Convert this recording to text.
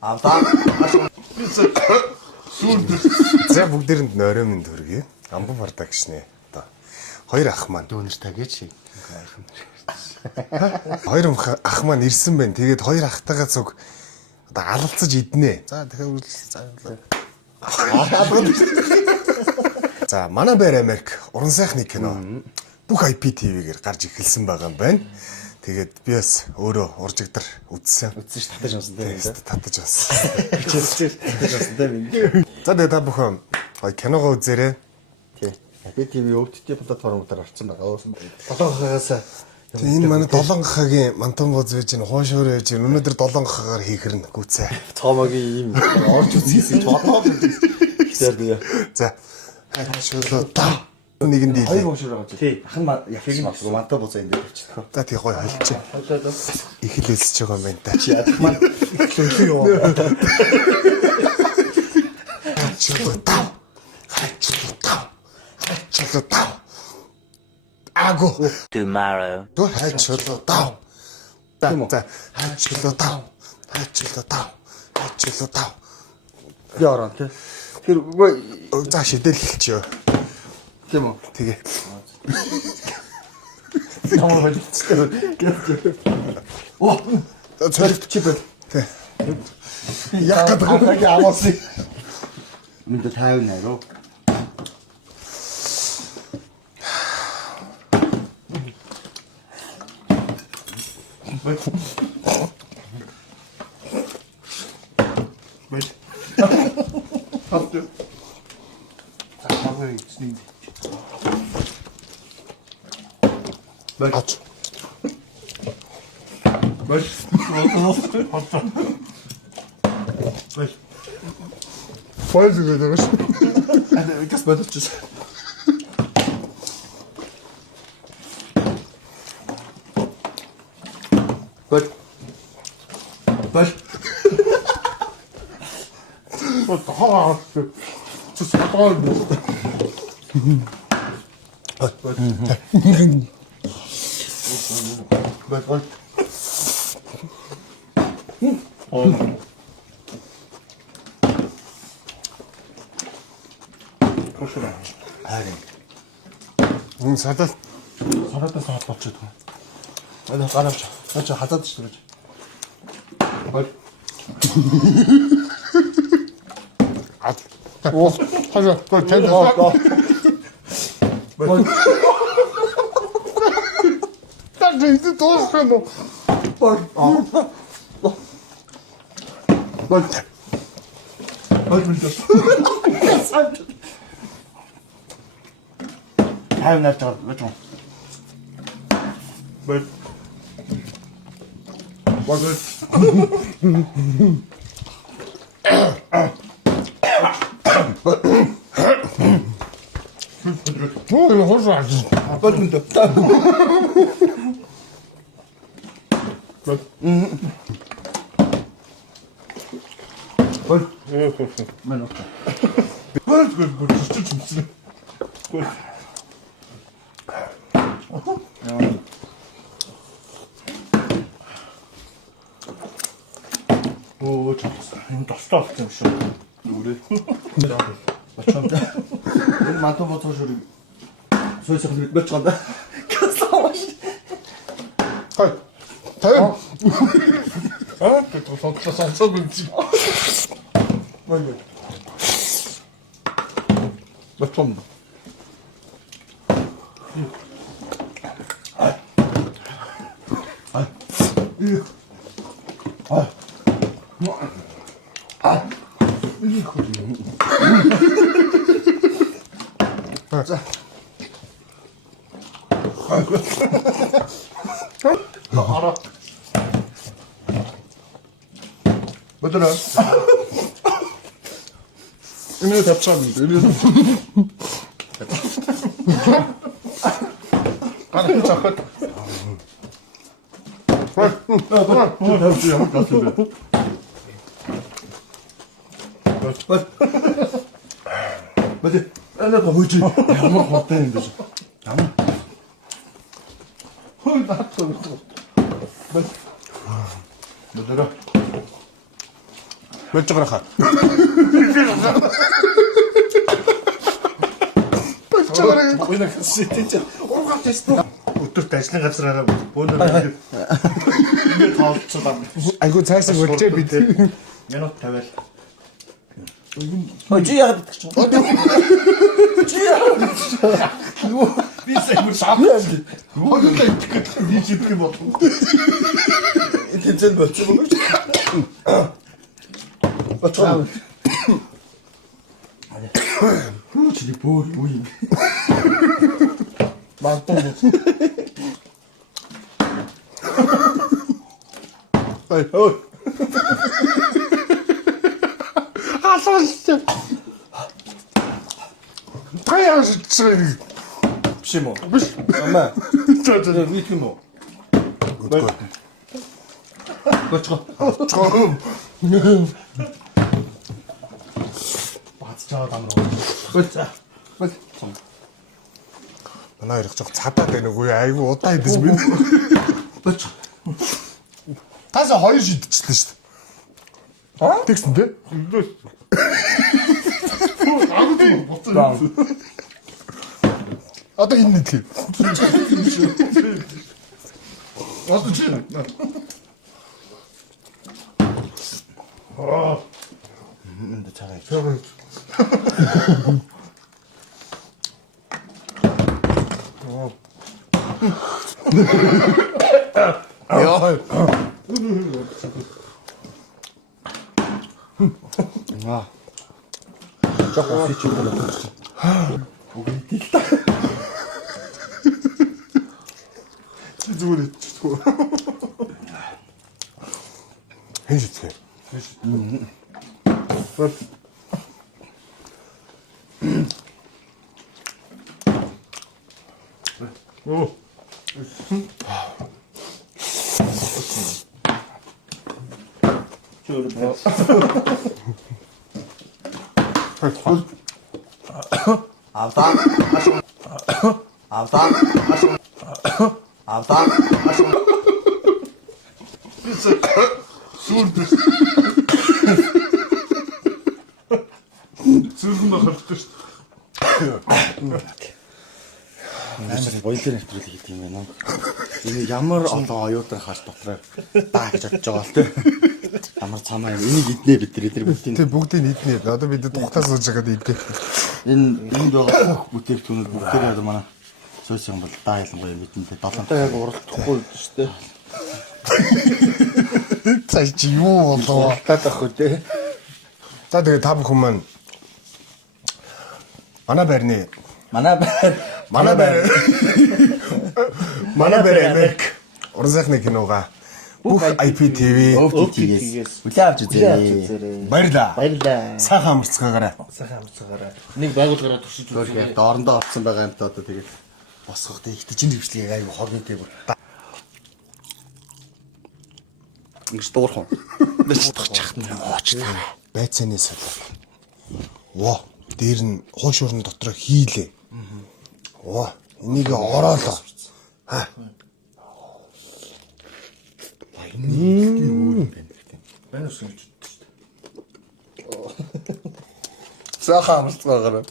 Авдаа. За бүгдээрэнд нойроо минь төргий. Амбан бардаа гişнэ. Одоо хоёр ах маань Дүүнер тагээд шиг. хоёр ах маань ирсэн байна. Тэгээд хоёр ахтайгаа зүг одоо алалцаж иднэ. За дахиад үйлчлээ. За манай байр Америк уран сайхны кино бүх IPTV-гээр гарч эхэлсэн байгаа юм байна. Тэгээд би бас өөрөө уржигдар үзсэн. Үзсэн ш татаж авсан тийм. Татаж авсан. Хичээлсээр татаж авсан тийм. За тэгээд та бүхэн киногоо үзээрэй. Тий. IPTV өвдөлтийн платформудаар орсон байгаа. Толгоогоос Энэ манай 7 гахагийн мантан боз байж ин хоошоор байж ин өнөөдөр 7 гахагаар хийхэрнэ гүцээ. Цоомогийн ийм орж үзсэн ч бодоо. Ихтэй. За. Шулуу та нэгэнд дийлээ. Хоёр хоошоор байгаа. Тий. Ахын яхийг нь авсан мантан бозоо энэ дээр тавьчихсан. За тий гоё холч. Их л хэлсэж байгаа юм байна та. Чи ядах маань хөлөө юу. Шулуу та. Шулуу та. Шулуу та. Агу. Tomorrow. Дөө хайчлуу тав. За хайчлуу тав. Хайчлуу тав. Хайчлуу тав. Би ороо тий. Тэр үгүй За шидэл хэлчихё. тийм үү. Тэгээ. Намайг хэлчихсэн. Оо. Цолт Чи бай. Тэ. Яг гадаг аваасын. Минь тайв нэрөө. Бэт. Хатты. Ахавай сниг. Бэт. Бэт. Хатта. Бэт. Фойзгээ дагаш. Гас бодолч. Бэт. Бэт. Вот хаа. Чи сатаар. Бэт. Бэт. Кошера. Харин. Садал. Саратаас хат болчиход байна. Гаравч. Ачаа хатаад шүү гэж. Бэт. Оо, хаа. Тэнд. Так же иди тоже, ну. Бэт. Хай нартаа бэтэн. Бэт. Ой, хожаа. Бэтэн. Бэт. Мэн окей. Бэт чиччээ. Оо, энэ тостол юм шүү. Нүрээ. Бачамтай. Энэ мантан боцоо шүрэг. Сойсох нэг бач гоо. Касааш. Хай. Тайм. Тэт сонцоо гүнчи. Маяг. Бачам. За. Ара. Бэтрэ. Энэ тавчаа минь. Ара чахат. Бэт. Ana da hücü. Yağmur korktayım dedi. Tamam. Hıy da attı. Bak. Müdüre. Болж байгаа хаа. Гойна хэсэж. Ургач ястаа. Өдөрт ажлын газраараа бөөнөр ингээд тоолцоо. Айгу цаасаа болжээ би тэр. Минут 50. Чи яагаад гэж чинь? Чи яагаад? Би сая шаах. Хөөе идэх би шидэх юм бол. Тэнцэн болчих юм. Очоо. Чи бүр үе. Мартон. Ой ой. Асуулт. Таяа шиг. Биш юм уу? Биш. Амаа. За Нийт юм уу? Гүтгөө. Очоо. Чоо. Бац чаад амраа. Гүтээ. Манай хоёр жоох цадаад байна уу? Айгу удаа идэж би. Очоо. Тасаа хоёр шидчихлээ шүү дээ. Аа? Тэгсэн тий? Одоо энэ нэг тийм. Одоо чи. Энд цагаан. Яа. Аа. Жохоо фич юм байна. Чи зүгээр иччихгүй. Хэн шийдэх. Оо. Аваа. Аваа. Аваа. Сүрдэ. Сүргэн бахалтай шүү дээ. Бойлер нэвтрүүлэг хийх юм байна. Энэ ямар олон оюутан хаш дотроо даа гэж бодож байгаа л тээ. Ямар цамаа юм. Энийг иднэ бид тэр бүгдийг. Тэг бүгдийг иднэ. Одоо бид тухтаа сууж байгаад идэх. Энд байгаа бүтээгдэхүүнүүд бүгдээр яг манай сууж юм бол даа ялангуяа мэднэ. 7 та яг уралдахгүй шүү дээ. Цааш чи юу болоо? Таад ах үү те. За тэгээ та бүхэн маань манай байрны Манай Манай байр Америк уран сайхны киногаа бүх IPTV OTT-гээс үлээ авч үзээрэй. баярлаа. Баярлаа. Сайхан амарцгаагаарай. Сайхан амцгаараа. Нэг байгууллагаараа туршиж Зүгээр доорондоо орсон байгаа юм та одоо тэгээд босгох тэг ихтэй чин хвчлэгийг аягүй хорнытэй бүр. Ингэж дуурах. Бэлтгчих юм уучлаа. Байцааны салбар. Во, дээр нь хойш урны дотор хийлээ. Во, энийг ороолоо. Ха. байна уу гэж. Сайхан амарцгаагаарай.